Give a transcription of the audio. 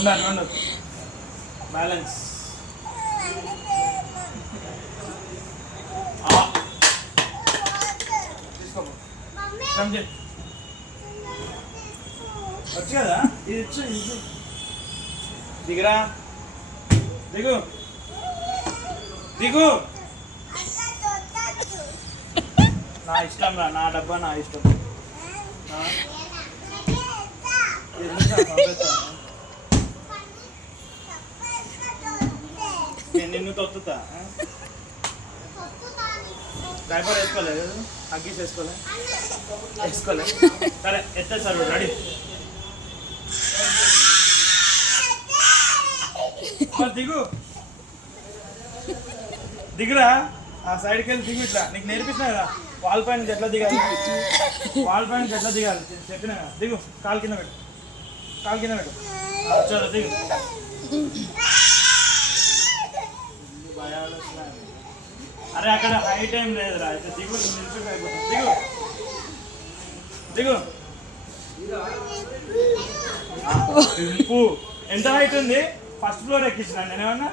ఉండాలి ఉండు బ్యాలెన్స్. తీసుకో వచ్చు కదా ఇది ఇచ్చు ఇది దిగురా దిగు దిగు. నా ఇష్టం రా, నా డబ్బా నా ఇష్టం. నేను నిన్ను తొత్తుతా. డైపర్ వేసుకోలేదు, అగ్గీస్ వేసుకోలే. సరే ఎత్తేసారు రెడీ. దిగు దిగురా, ఆ సైడ్కి వెళ్ళి దిగు. ఇట్లా నీకు నేర్పించిన కదా వాల్ పైన ఎట్లా దిగాలి, చెప్పిన కదా. దిగు, కాలు కింద పెట్టు. చలో దిగు. అరే అక్కడ హైట్ ఏం లేదురా, అయితే దిగు. దిగు ఎంత హైట్ ఉంది? ఫస్ట్ ఫ్లోర్ ఎక్కించిన నేనేమన్నా.